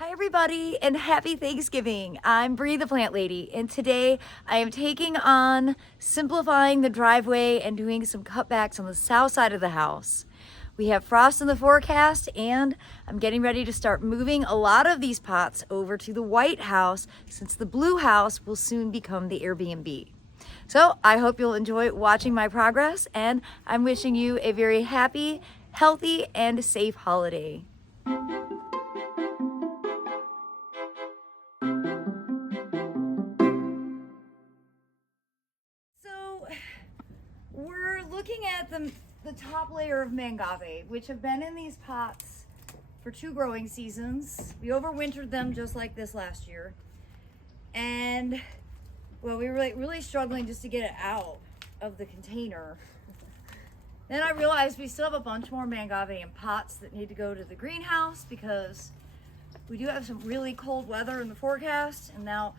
Hi everybody and happy Thanksgiving. I'm Bree the Plant Lady and today I am taking on simplifying the driveway and doing some cutbacks on the south side of the house. We have frost in the forecast and I'm getting ready to start moving a lot of these pots over to the white house since the blue house will soon become the Airbnb. So I hope you'll enjoy watching my progress and I'm wishing you a very happy, healthy, and safe holiday. So we're looking at the top layer of mangave, which have been in these pots for 2 growing seasons. We overwintered them just like this last year. And well, we were really struggling just to get it out of the container. Then I realized we still have a bunch more mangave in pots that need to go to the greenhouse because we do have some really cold weather in the forecast. And now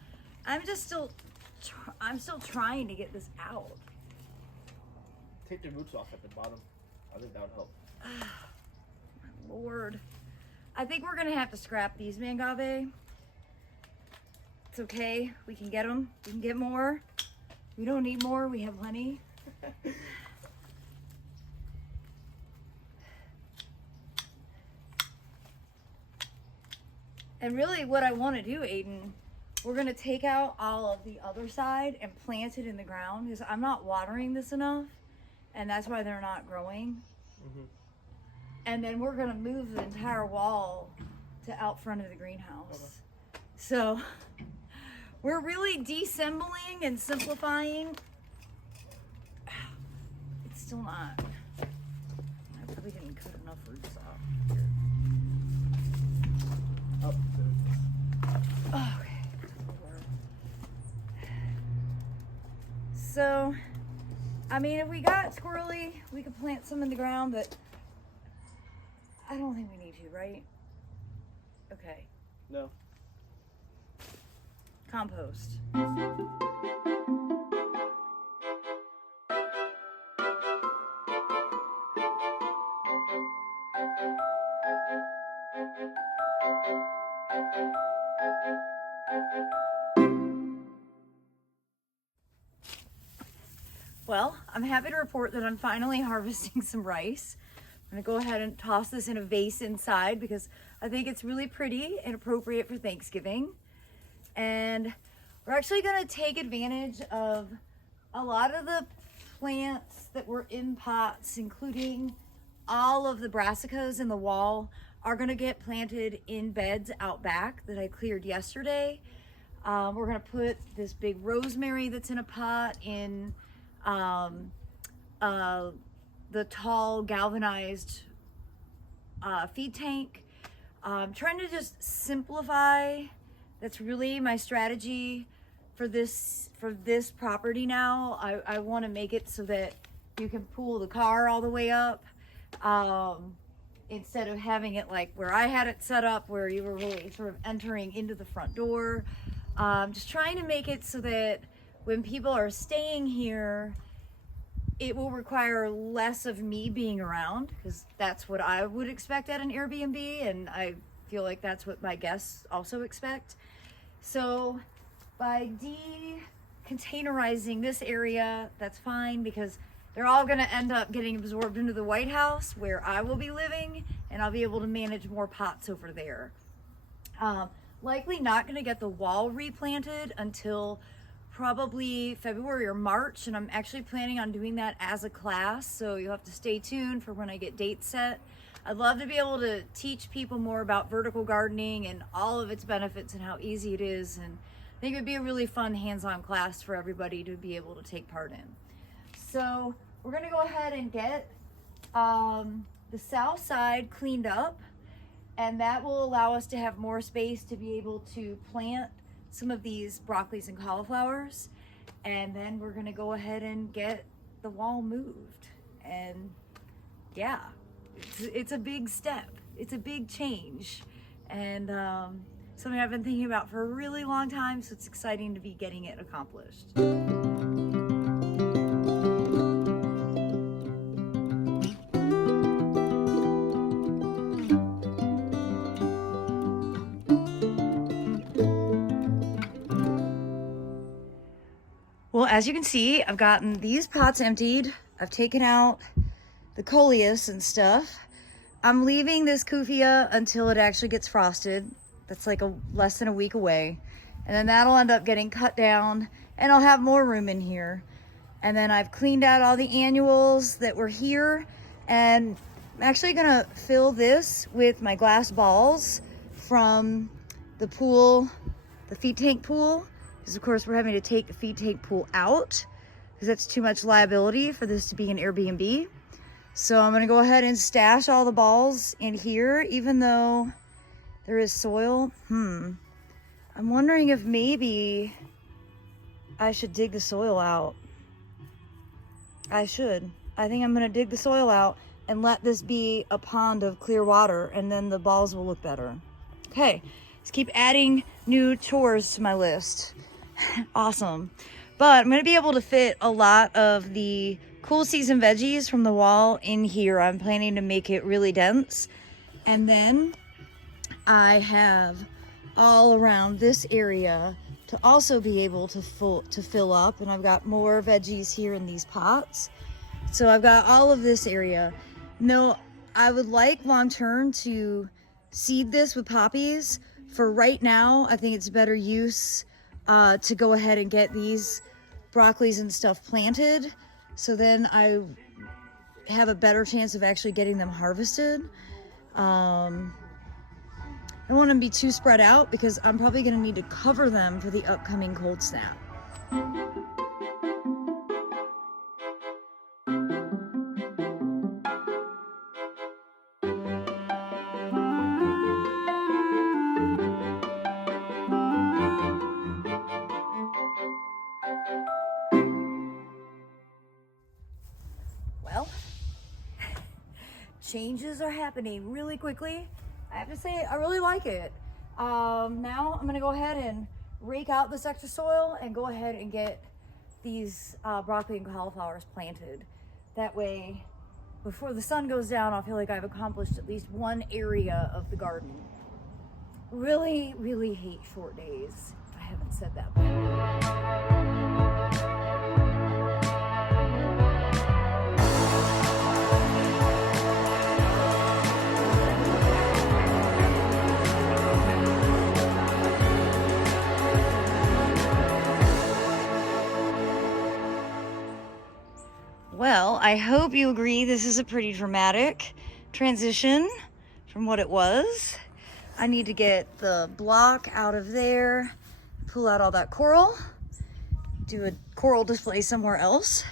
I'm still trying to get this out. Take the roots off at the bottom. I think that would help. My Lord. I think we're gonna have to scrap these mangave. It's okay, we can get them. We can get more. We don't need more, we have plenty. And really what I wanna do, Aiden, we're gonna take out all of the other side and plant it in the ground because I'm not watering this enough and that's why they're not growing. Mm-hmm. And then we're gonna move the entire wall to out front of the greenhouse. Okay. So we're really deassembling and simplifying. It's still not, I probably didn't cut enough roots off. Oh, Oh, okay. So, I mean, if we got squirrely, we could plant some in the ground, but I don't think we need to, right? Okay. no. Compost. Well, I'm happy to report that I'm finally harvesting some rice. I'm gonna go ahead and toss this in a vase inside because I think it's really pretty and appropriate for Thanksgiving. And we're actually gonna take advantage of a lot of the plants that were in pots, including all of the brassicas in the wall, are gonna get planted in beds out back that I cleared yesterday. We're gonna put this big rosemary that's in a pot in the tall galvanized feed tank. Trying to just simplify. That's really my strategy for this property now. I want to make it so that you can pull the car all the way up instead of having it like where I had it set up where you were really sort of entering into the front door. Just trying to make it so that when people are staying here, it will require less of me being around because that's what I would expect at an Airbnb, and I feel like that's what my guests also expect. So by de-containerizing this area, that's fine because they're all gonna end up getting absorbed into the White House where I will be living, and I'll be able to manage more pots over there. Likely not gonna get the wall replanted until probably February or March, and I'm actually planning on doing that as a class, so you'll have to stay tuned for when I get dates set. I'd love to be able to teach people more about vertical gardening and all of its benefits and how easy it is, and I think it would be a really fun hands-on class for everybody to be able to take part in. So we're gonna go ahead and get the south side cleaned up, and that will allow us to have more space to be able to plant some of these broccolis and cauliflowers, and then we're gonna go ahead and get the wall moved. And yeah, it's a big step, it's a big change, and something I've been thinking about for a really long time, so it's exciting to be getting it accomplished. as you can see, I've gotten these pots emptied. I've taken out the coleus and stuff. I'm leaving this Kufia until it actually gets frosted. That's like less than a week away. And then that'll end up getting cut down and I'll have more room in here. And then I've cleaned out all the annuals that were here, and I'm actually gonna fill this with my glass balls from the pool, the feed tank pool, because of course we're having to take the feed tank pool out because that's too much liability for this to be an Airbnb. So I'm gonna go ahead and stash all the balls in here, even though there is soil. I'm wondering if maybe I should dig the soil out. I should. I think I'm gonna dig the soil out and let this be a pond of clear water, and then the balls will look better. Okay, let's keep adding new chores to my list. Awesome. But I'm gonna be able to fit a lot of the cool season veggies from the wall in here. I'm planning to make it really dense. And then I have all around this area to also be able to fill up, and I've got more veggies here in these pots. So I've got all of this area. No, I would like long term to seed this with poppies. For right now, I think it's better use to go ahead and get these broccolis and stuff planted, so then I have a better chance of actually getting them harvested. I don't want them to be too spread out because I'm probably going to need to cover them for the upcoming cold snap. Well, changes are happening really quickly. I have to say, I really like it. Now I'm gonna go ahead and rake out this extra soil and go ahead and get these broccoli and cauliflowers planted. That way, before the sun goes down, I'll feel like I've accomplished at least one area of the garden. Really, really hate short days. I haven't said that before. Well, I hope you agree this is a pretty dramatic transition from what it was. I need to get the block out of there, pull out all that coral, do a coral display somewhere else.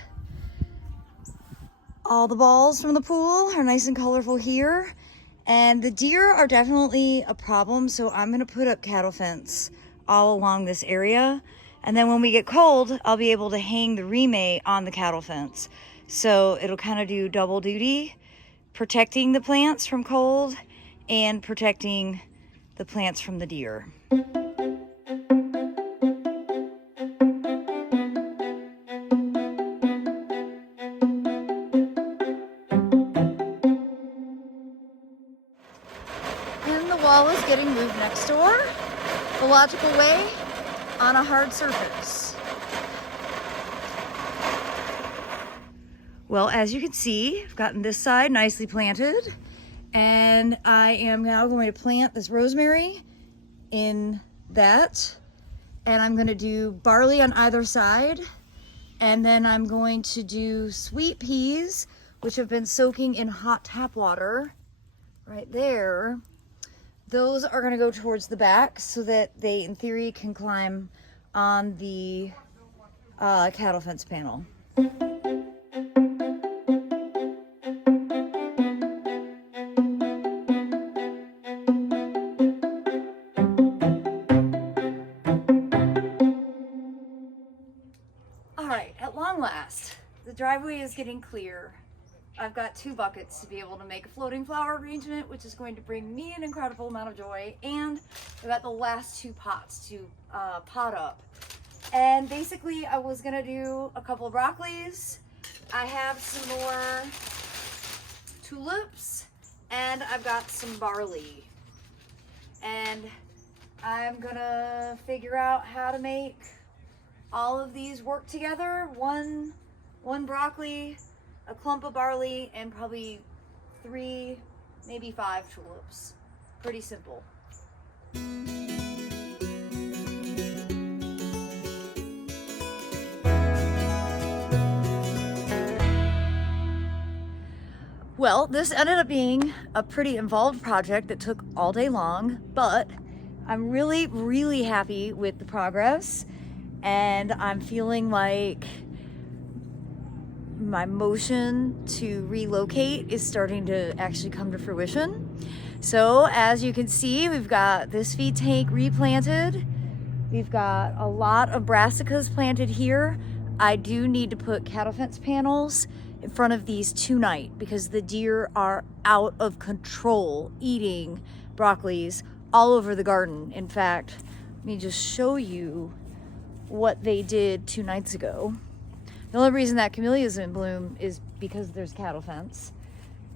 All the balls from the pool are nice and colorful here. And the deer are definitely a problem, so I'm gonna put up cattle fence all along this area. And then when we get cold, I'll be able to hang the remate on the cattle fence. So it'll kind of do double duty, protecting the plants from cold and protecting the plants from the deer. And the wall is getting moved next door, the logical way, on a hard surface. Well, as you can see, I've gotten this side nicely planted, and I am now going to plant this rosemary in that, and I'm going to do barley on either side, and then I'm going to do sweet peas, which have been soaking in hot tap water right there. Those are going to go towards the back so that they, in theory, can climb on the cattle fence panel. The driveway is getting clear. I've got 2 buckets to be able to make a floating flower arrangement, which is going to bring me an incredible amount of joy. And I've got the last 2 pots to pot up. And basically I was gonna do a couple of broccolis. I have some more tulips, and I've got some barley. And I'm gonna figure out how to make all of these work together. One broccoli, a clump of barley, and probably 3, maybe 5 tulips. Pretty simple. Well, this ended up being a pretty involved project that took all day long, but I'm really, really happy with the progress, and I'm feeling like my motion to relocate is starting to actually come to fruition. So as you can see, we've got this feed tank replanted. We've got a lot of brassicas planted here. I do need to put cattle fence panels in front of these tonight because the deer are out of control eating broccolis all over the garden. In fact, let me just show you what they did 2 nights ago. The only reason that camellia is in bloom is because there's cattle fence.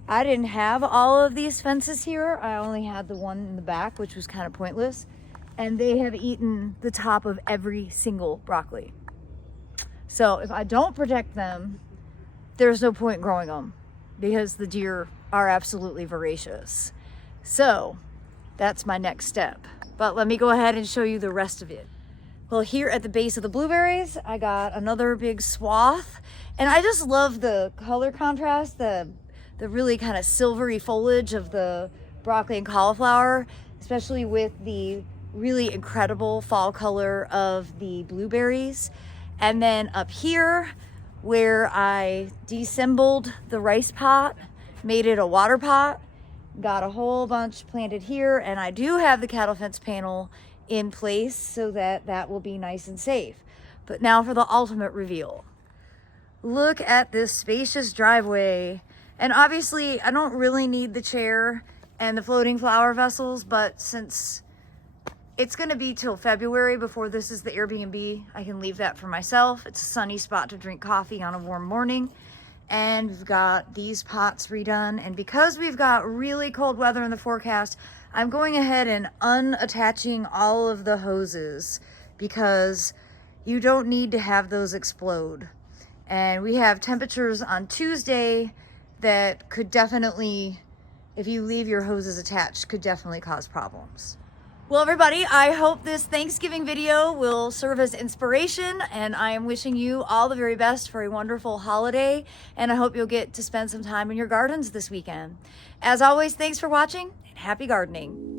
I didn't have all of these fences here. I only had the one in the back, which was kind of pointless. And they have eaten the top of every single broccoli. So if I don't protect them, there's no point growing them because the deer are absolutely voracious. So that's my next step. But let me go ahead and show you the rest of it. Well, here at the base of the blueberries, I got another big swath. And I just love the color contrast, the really kind of silvery foliage of the broccoli and cauliflower, especially with the really incredible fall color of the blueberries. And then up here, where I deassembled the rice pot, made it a water pot, got a whole bunch planted here, and I do have the cattle fence panel in place so that that will be nice and safe. But now for the ultimate reveal. Look at this spacious driveway. And obviously I don't really need the chair and the floating flower vessels, but since it's gonna be till February before this is the Airbnb, I can leave that for myself. It's a sunny spot to drink coffee on a warm morning. And we've got these pots redone. And because we've got really cold weather in the forecast, I'm going ahead and unattaching all of the hoses because you don't need to have those explode. And we have temperatures on Tuesday that could definitely, if you leave your hoses attached, could definitely cause problems. Well, everybody, I hope this Thanksgiving video will serve as inspiration, and I am wishing you all the very best for a wonderful holiday, and I hope you'll get to spend some time in your gardens this weekend. As always, thanks for watching, and happy gardening.